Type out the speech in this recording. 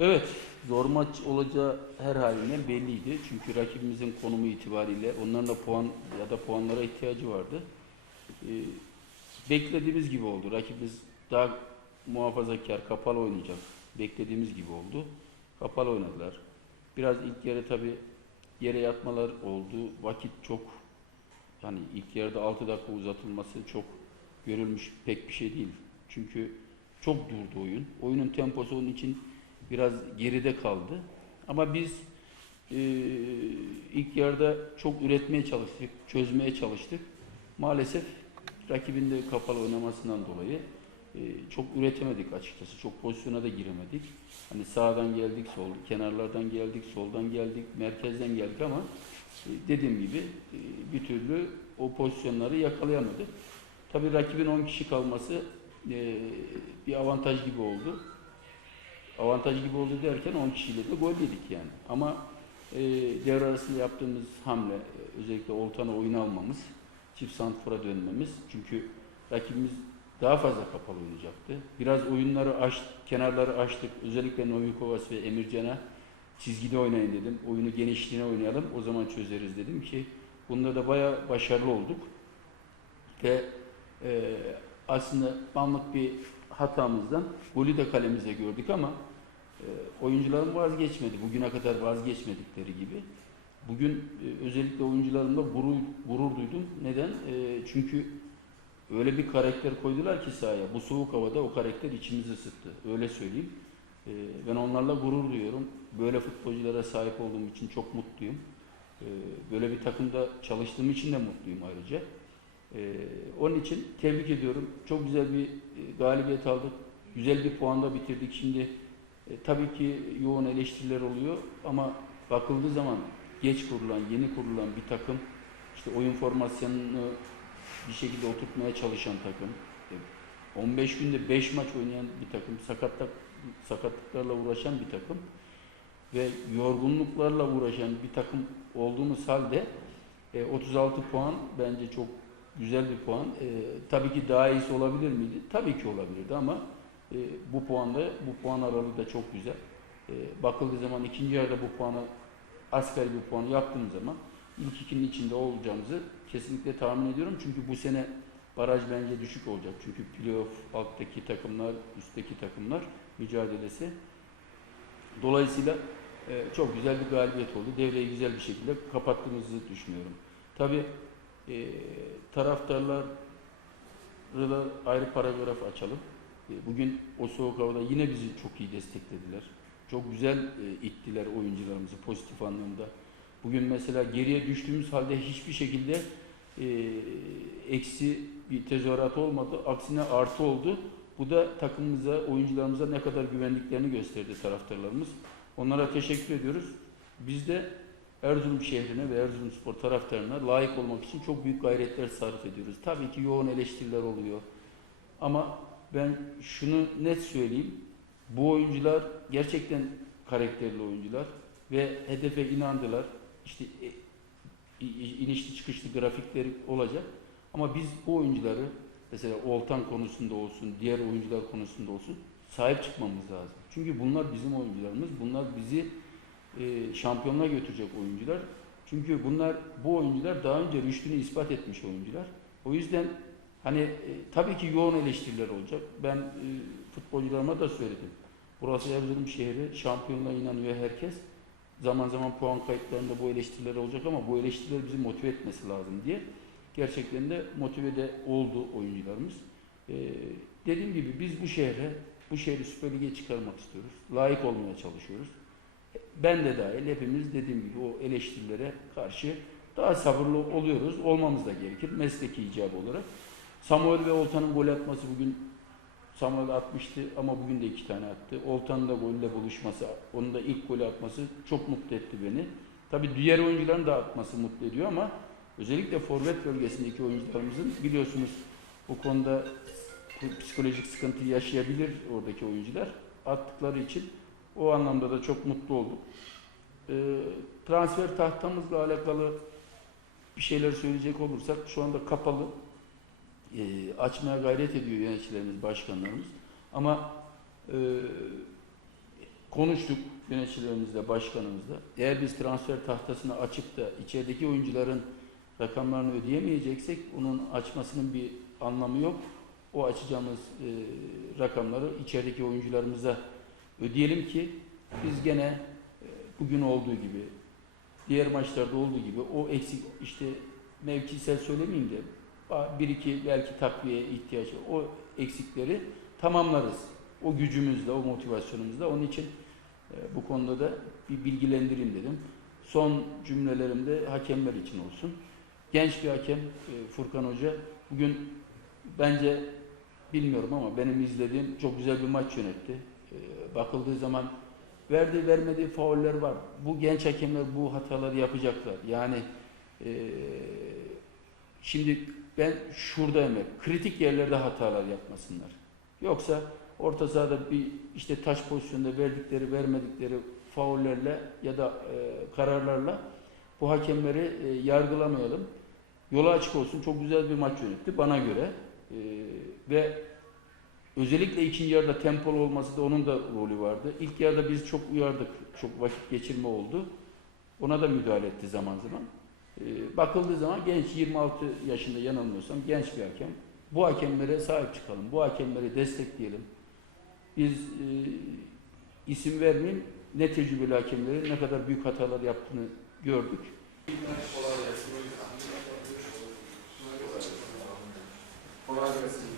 Evet, zor maç olacağı her halinden belliydi. Çünkü rakibimizin konumu itibariyle onların da puan ya da puanlara ihtiyacı vardı. Ee, beklediğimiz gibi oldu. Rakibimiz daha muhafazakar, kapalı oynayacak. Beklediğimiz gibi oldu. Kapalı oynadılar. Biraz ilk yarı tabi yere yatmalar oldu. Vakit çok hani ilk yarıda 6 dakika uzatılması çok görülmüş pek bir şey değil. Çünkü çok durdu oyun. Oyunun temposu onun için biraz geride kaldı. Ama biz e, ilk yarıda çok üretmeye çalıştık, çözmeye çalıştık. Maalesef rakibin de kapalı oynamasından dolayı e, çok üretemedik açıkçası. Çok pozisyona da giremedik. Hani sağdan geldik, sol, kenarlardan geldik, soldan geldik, merkezden geldik ama e, dediğim gibi e, bir türlü o pozisyonları yakalayamadık. Tabii rakibin 10 kişi kalması e, bir avantaj gibi oldu avantaj gibi oldu derken 10 kişiyle de gol yedik yani. Ama e, devre arasında yaptığımız hamle, e, özellikle Oltan'a oyun almamız, çift santrafora dönmemiz. Çünkü rakibimiz daha fazla kapalı oynayacaktı. Biraz oyunları aç, kenarları açtık. Özellikle Novikovas ve Emircan'a çizgide oynayın dedim. Oyunu genişliğine oynayalım. O zaman çözeriz dedim ki bunda da bayağı başarılı olduk. Ve e, aslında anlık bir hatamızdan golü de kalemize gördük ama e, oyuncuların vazgeçmedi. Bugüne kadar vazgeçmedikleri gibi. Bugün e, özellikle oyuncularımla gurur, gurur duydum. Neden? E, çünkü öyle bir karakter koydular ki sahaya. Bu soğuk havada o karakter içimizi ısıttı. Öyle söyleyeyim. E, ben onlarla gurur duyuyorum. Böyle futbolculara sahip olduğum için çok mutluyum. E, böyle bir takımda çalıştığım için de mutluyum ayrıca. Ee, onun için tebrik ediyorum. Çok güzel bir e, galibiyet aldık. Güzel bir puanda bitirdik. Şimdi e, tabii ki yoğun eleştiriler oluyor ama bakıldığı zaman geç kurulan, yeni kurulan bir takım işte oyun formasyonunu bir şekilde oturtmaya çalışan takım. e, 15 günde 5 maç oynayan bir takım, sakatlık, sakatlıklarla uğraşan bir takım ve yorgunluklarla uğraşan bir takım olduğumuz halde e, 36 puan bence çok güzel bir puan. E, tabii ki daha iyisi olabilir miydi? Tabii ki olabilirdi ama e, bu puanda bu puan aralığı da çok güzel. E, bakıldığı zaman ikinci yarıda bu puanı asgari bir puan yaptığım zaman ilk ikinin içinde olacağımızı kesinlikle tahmin ediyorum. Çünkü bu sene baraj bence düşük olacak. Çünkü playoff alttaki takımlar, üstteki takımlar mücadelesi. Dolayısıyla e, çok güzel bir galibiyet oldu. Devreyi güzel bir şekilde kapattığımızı düşünüyorum. Tabii e, taraftarlarla ayrı paragraf açalım. E, bugün o soğuk havada yine bizi çok iyi desteklediler. Çok güzel e, ittiler oyuncularımızı pozitif anlamda. Bugün mesela geriye düştüğümüz halde hiçbir şekilde e, eksi bir tezahürat olmadı. Aksine artı oldu. Bu da takımımıza, oyuncularımıza ne kadar güvendiklerini gösterdi taraftarlarımız. Onlara teşekkür ediyoruz. Biz de Erzurum şehrine ve Erzurumspor taraftarına layık olmak için çok büyük gayretler sarf ediyoruz. Tabii ki yoğun eleştiriler oluyor. Ama ben şunu net söyleyeyim. Bu oyuncular gerçekten karakterli oyuncular ve hedefe inandılar. İşte e, inişli çıkışlı grafikleri olacak. Ama biz bu oyuncuları mesela Oltan konusunda olsun, diğer oyuncular konusunda olsun sahip çıkmamız lazım. Çünkü bunlar bizim oyuncularımız. Bunlar bizi e, şampiyonluğa götürecek oyuncular. Çünkü bunlar bu oyuncular daha önce rüştünü ispat etmiş oyuncular. O yüzden hani e, tabii ki yoğun eleştiriler olacak. Ben e, futbolcularıma da söyledim. Burası Erzurum şehri, şampiyonluğa inanıyor herkes. Zaman zaman puan kayıtlarında bu eleştiriler olacak ama bu eleştiriler bizi motive etmesi lazım diye. Gerçekten de motive de oldu oyuncularımız. E, dediğim gibi biz bu şehre, bu şehri Süper Lig'e çıkarmak istiyoruz. Layık olmaya çalışıyoruz ben de dahil hepimiz dediğim gibi o eleştirilere karşı daha sabırlı oluyoruz. Olmamız da gerekir mesleki icap olarak. Samuel ve Oltan'ın gol atması bugün Samuel atmıştı ama bugün de iki tane attı. Oltan'ın da golle buluşması, onun da ilk golü atması çok mutlu etti beni. Tabii diğer oyuncuların da atması mutlu ediyor ama özellikle forvet bölgesindeki oyuncularımızın biliyorsunuz bu konuda psikolojik sıkıntı yaşayabilir oradaki oyuncular. Attıkları için o anlamda da çok mutlu olduk. E, transfer tahtamızla alakalı bir şeyler söyleyecek olursak şu anda kapalı. E, açmaya gayret ediyor yöneticilerimiz, başkanlarımız. Ama e, konuştuk yöneticilerimizle, başkanımızla. Eğer biz transfer tahtasını açıp da içerideki oyuncuların rakamlarını ödeyemeyeceksek onun açmasının bir anlamı yok. O açacağımız e, rakamları içerideki oyuncularımıza ödeyelim ki biz gene e, bugün olduğu gibi diğer maçlarda olduğu gibi o eksik işte mevkisel söylemeyeyim de bir iki belki takviye ihtiyacı o eksikleri tamamlarız. O gücümüzle, o motivasyonumuzla. Onun için e, bu konuda da bir bilgilendireyim dedim. Son cümlelerim de hakemler için olsun. Genç bir hakem e, Furkan Hoca bugün bence bilmiyorum ama benim izlediğim çok güzel bir maç yönetti. E, bakıldığı zaman verdiği vermediği fauller var. Bu genç hakemler bu hataları yapacaklar. Yani şimdi ben şuradayım hep. Kritik yerlerde hatalar yapmasınlar. Yoksa orta sahada bir işte taş pozisyonda verdikleri vermedikleri faullerle ya da e, kararlarla bu hakemleri e, yargılamayalım. Yola açık olsun. Çok güzel bir maç yönetti bana göre. E, ve özellikle ikinci yarıda tempolu olması da onun da rolü vardı. İlk yarıda biz çok uyardık. Çok vakit geçirme oldu. Ona da müdahale etti zaman zaman. E, bakıldığı zaman genç 26 yaşında yanılmıyorsam genç bir hakem. Bu hakemlere sahip çıkalım. Bu hakemleri destekleyelim. Biz e, isim vermeyeyim. Ne tecrübeli hakemlerin ne kadar büyük hatalar yaptığını gördük. Kolay gelsin.